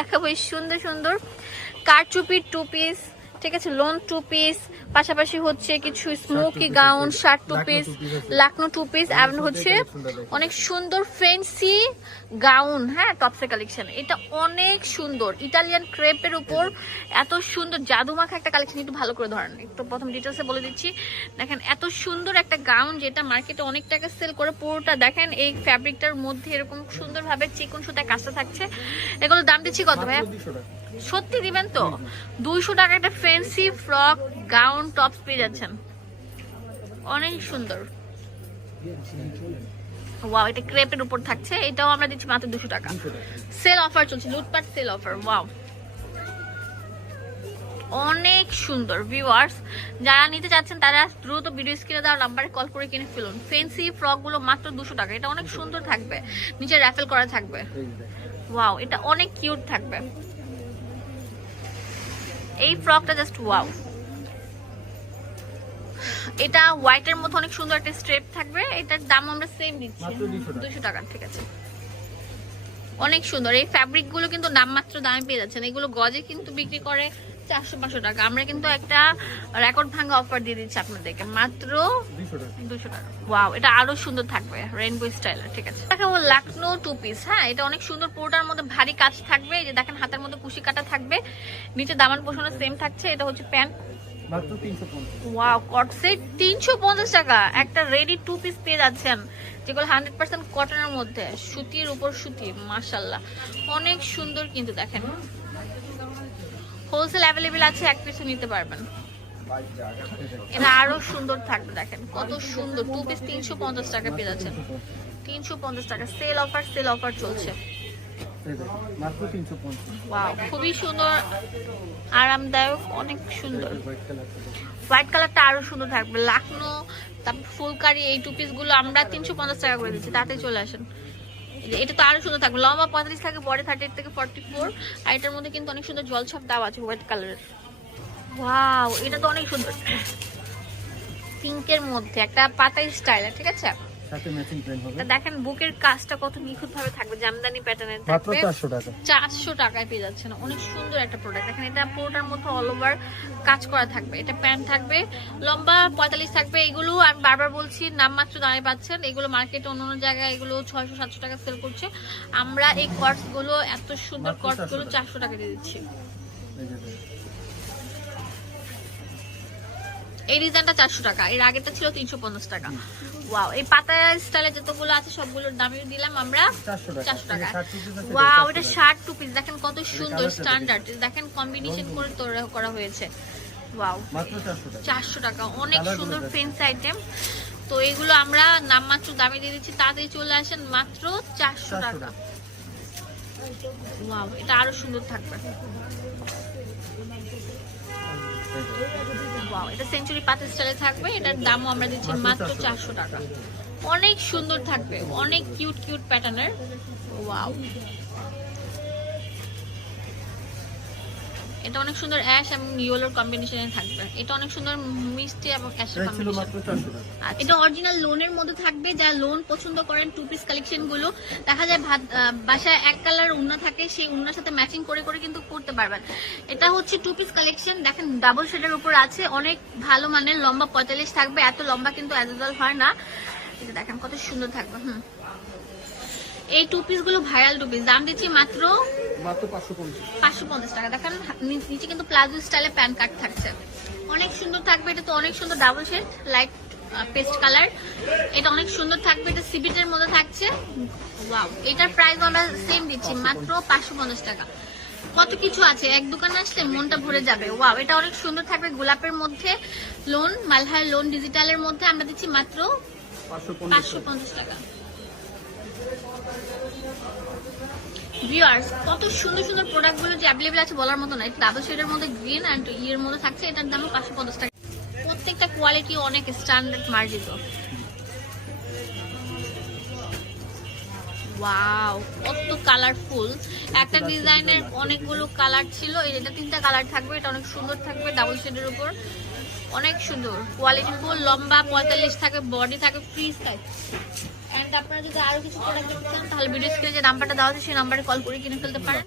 দেখাবো এই সুন্দর সুন্দর কারচুপির 2 পিস, ঠিক আছে, লোন 2 পিস, পাশাপাশি হচ্ছে কিছু smoky gown, shirt 2 piece, Lucknow 2 piece, এবং হচ্ছে অনেক সুন্দর ফ্যান্সি গাউন। হ্যাঁ, টপসের কালেকশন, এটা অনেক সুন্দর ইটালিয়ান ক্রেপের উপর এত সুন্দর জাদুমাখা একটা কালেকশন। একটু ভালো করে ধরেন, একটু প্রথম ডিটেলসে বলে দিচ্ছি। দেখেন এত সুন্দর একটা গাউন, যেটা মার্কেটে অনেক টাকা সেল করে। পুরোটা দেখেন এই ফ্যাব্রিকটার মধ্যে এরকম সুন্দরভাবে চিকন সুতায় কাজটা থাকছে। এগুলো দাম দিচ্ছি কত ভাইয়া? সত্যি দিবেন তো? 200 টাকা একটা ফ্যান্সি ফ্রক গাউন টপস পেয়ে যাচ্ছেন, অনেক সুন্দর। ওয়াও, এটা ক্রেপের উপর থাকছে, এটাও আমরা দিচ্ছি মাত্র 200 টাকা। সেল অফার চলছে, লুটপাট সেল অফার। ওয়াও, অনেক সুন্দর। ভিউয়ার্স, যারা নিতে চাচ্ছেন তারা দ্রুত ভিডিও স্ক্রিনে দেওয়া নাম্বারে কল করে কিনে ফেলুন। ফ্যান্সি ফ্রক গুলো মাত্র 200 টাকা। এটা অনেক সুন্দর থাকবে, নিচে র্যাফেল করা থাকবে। ওয়াও, এটা অনেক কিউট থাকবে। এই ফ্রকটা জাস্ট ওয়াও। এটা হোয়াইটের মধ্যে অনেক সুন্দর একটা স্ট্রেপ থাকবে। এটার দাম আমরা সেম দিচ্ছি 200 টাকা। ঠিক আছে, অনেক সুন্দর। এই ফ্যাব্রিক গুলো কিন্তু নামমাত্র দামে পেয়ে যাচ্ছেন। এগুলো গজে কিন্তু বিক্রি করে 400-500 টাকা। আমরা কিন্তু একটা রেকর্ড ভাঙা অফার দিয়ে দিচ্ছি আপনাদেরকে মাত্র 200 টাকা। ওয়াও, এটা আরো সুন্দর থাকবে, রেইনবো স্টাইলের। ঠিক আছে, দেখাবো লাকনো 2 পিস। হ্যাঁ, এটা অনেক সুন্দর, পুরোটার মধ্যে ভারী কাজ থাকবে। এই যে দেখেন হাতের মধ্যে কুশি কাটা থাকবে, নিচে দামান পোষণ সেম থাকছে। এটা হচ্ছে প্যান্ট, মাত্র 350। ওয়াও, কট সেট 350 টাকা একটা রেডি 2 পিস পেয়ে যাচ্ছেন, যেগুলো 100% কটনের মধ্যে, সুতির উপর সুতি। মাশাআল্লাহ, অনেক সুন্দর। কিন্তু দেখেন হোলসেল অ্যাভেলেবেল আছে, এক পিসও নিতে পারবেন। এটা আরো সুন্দর থাকবে। দেখেন কত সুন্দর, 2 পিস 350 টাকা পেয়ে যাচ্ছেন, 350 টাকা। সেল অফার চলছে। মাত্র 350। ওয়াও, খুবই সুন্দর, আরামদায়ক, অনেক সুন্দর। হোয়াইট কালারটা আরো সুন্দর থাকবে। লাকনো, তারপর ফুলকারি, এই 2 পিস গুলো আমরা 350 টাকা করে দিচ্ছি। তাতে চলে আসেন। এটা তো আরো সুন্দর থাকবে। লম্বা 45 থাকে, বডি 38 থেকে 44। আর এটার মধ্যে কিন্তু অনেক সুন্দর জলছাপ দেওয়া আছে হোয়াইট কালারের। ওয়াও, এটা তো অনেক সুন্দর, পিঙ্কের মধ্যে একটা পাতাই স্টাইল। ঠিক আছে, সাথে ম্যাচিং প্যান্ট হবে। দেখেন বুকের কাজটা কত নিখুঁত ভাবে থাকবে, জামদানি প্যাটার্নের মাত্র থাকবে। 400 টাকা। 400 টাকায় পেয়ে যাচ্ছেন, অনেক সুন্দর একটা প্রোডাক্ট। দেখেন এটা পুরোটার মধ্যে অল ওভার কাজ করা থাকবে। এটা প্যান্ট থাকবে, লম্বা 45 থাকবে। এগুলো আমি বারবার বলছি, নামমাত্র দামে পাচ্ছেন। এগুলো মার্কেটে অন্য জায়গায় এগুলো 600-700 টাকা সেল করছে। আমরা এই কটস গুলো, এত সুন্দর কটস গুলো 400 টাকা দিয়ে দিচ্ছি। এই ডিজাইনটা 400 টাকা, এর আগেরটা ছিল 350 টাকা। ওয়াও, এই পাতা স্টাইলে যতগুলো আছে সবগুলোর দামই দিলাম আমরা 400 টাকা। ওয়াও, এটা শার্ট 2 পিস, দেখেন কত সুন্দর স্ট্যান্ডার্ড। দেখেন কম্বিনেশন করে তৈরি করা হয়েছে। ওয়াও, মাত্র 400 টাকা, অনেক সুন্দর ফ্যান্সি আইটেম। তো এগুলো আমরা নামমাত্র দামে দিয়ে দিচ্ছি, তাড়াতাড়ি চলে আসেন, মাত্র 400 টাকা। ওয়াও, এটা আরো সুন্দর থাকবে। ওয়াও, এটা সেঞ্চুরি পাতা স্টাইলে থাকবে। এটার দামও আমরা দিচ্ছি মাত্র 400 টাকা। অনেক সুন্দর থাকবে, অনেক কিউট কিউট প্যাটার্নের। ওয়াও, এটা অনেক সুন্দর অ্যাশ এবং ইয়েলোর কম্বিনেশনে থাকবে। এটা অনেক সুন্দর মিষ্টি এবং অ্যাশের কম্বিনেশন। এটা অরিজিনাল লোনের মধ্যে থাকবে। যারা লোন পছন্দ করেন, 2 পিস কালেকশন গুলো দেখা যায় বাসায় এক কালার উন্না থাকে, সেই উন্নার সাথে ম্যাচিং করে করে কিন্তু করতে পারবেন। এটা হচ্ছে 2 পিস কালেকশন। দেখেন ডাবল শেডের উপর আছে, অনেক ভালো মানের, লম্বা 45 থাকবে। এত লম্বা কিন্তু অ্যাভেলেবল হয় না। এটা দেখেন কত সুন্দর থাকবে। এই 2 পিস গুলো ভাইরাল 2 পিস, দাম দিচ্ছি মাত্র 550 টাকা। দেখেন নিচে কিন্তু প্লাজো স্টাইলে প্যান্ট কাট থাকছে, অনেক সুন্দর থাকবে। এটা তো অনেক সুন্দর, double shade, light paste colour. এটা অনেক সুন্দর থাকবে, এটা সিবিটের মধ্যে থাকছে। ওয়াও, এটার প্রাইস আমরা সেম দিচ্ছি মাত্র 550 টাকা। কত কিছু আছে, এক দোকানে আসলে মনটা ভরে যাবে। ওয়াও, এটা অনেক সুন্দর থাকবে, গোলাপের মধ্যে লোন, মালহার লোন ডিজিটালের মধ্যে আমরা দিচ্ছি মাত্র 550 টাকা। ভিউয়ার্স, কত সুন্দর সুন্দর প্রোডাক্ট গুলো যে অ্যাভেলেবল আছে বলার মতো না। এটা ডাবল শেডের মধ্যে গ্রিন এন্ড ইয়ের মধ্যে থাকছে। এটার দাম 550 টাকা। প্রত্যেকটা কোয়ালিটি অনেক স্ট্যান্ডার্ড মার্জিত। ওয়াও, কত কালারফুল। একটা ডিজাইনের অনেকগুলো কালার ছিল, এটা 3টা কালার থাকবে। এটা অনেক সুন্দর থাকবে, ডাবল শেডের উপর, অনেক সুন্দর কোয়ালিটি ফুল। লম্বা 45 থাকে, বডি থাকে ফ্রি সাইজ। এন্ড আপনারা যদি আরো কিছু প্রোডাক্ট নিতে চান তাহলে ভিডিও স্ক্রিনে যে নাম্বারটা দেওয়া আছে সেই নাম্বারে কল করে কিনে ফেলতে পারেন।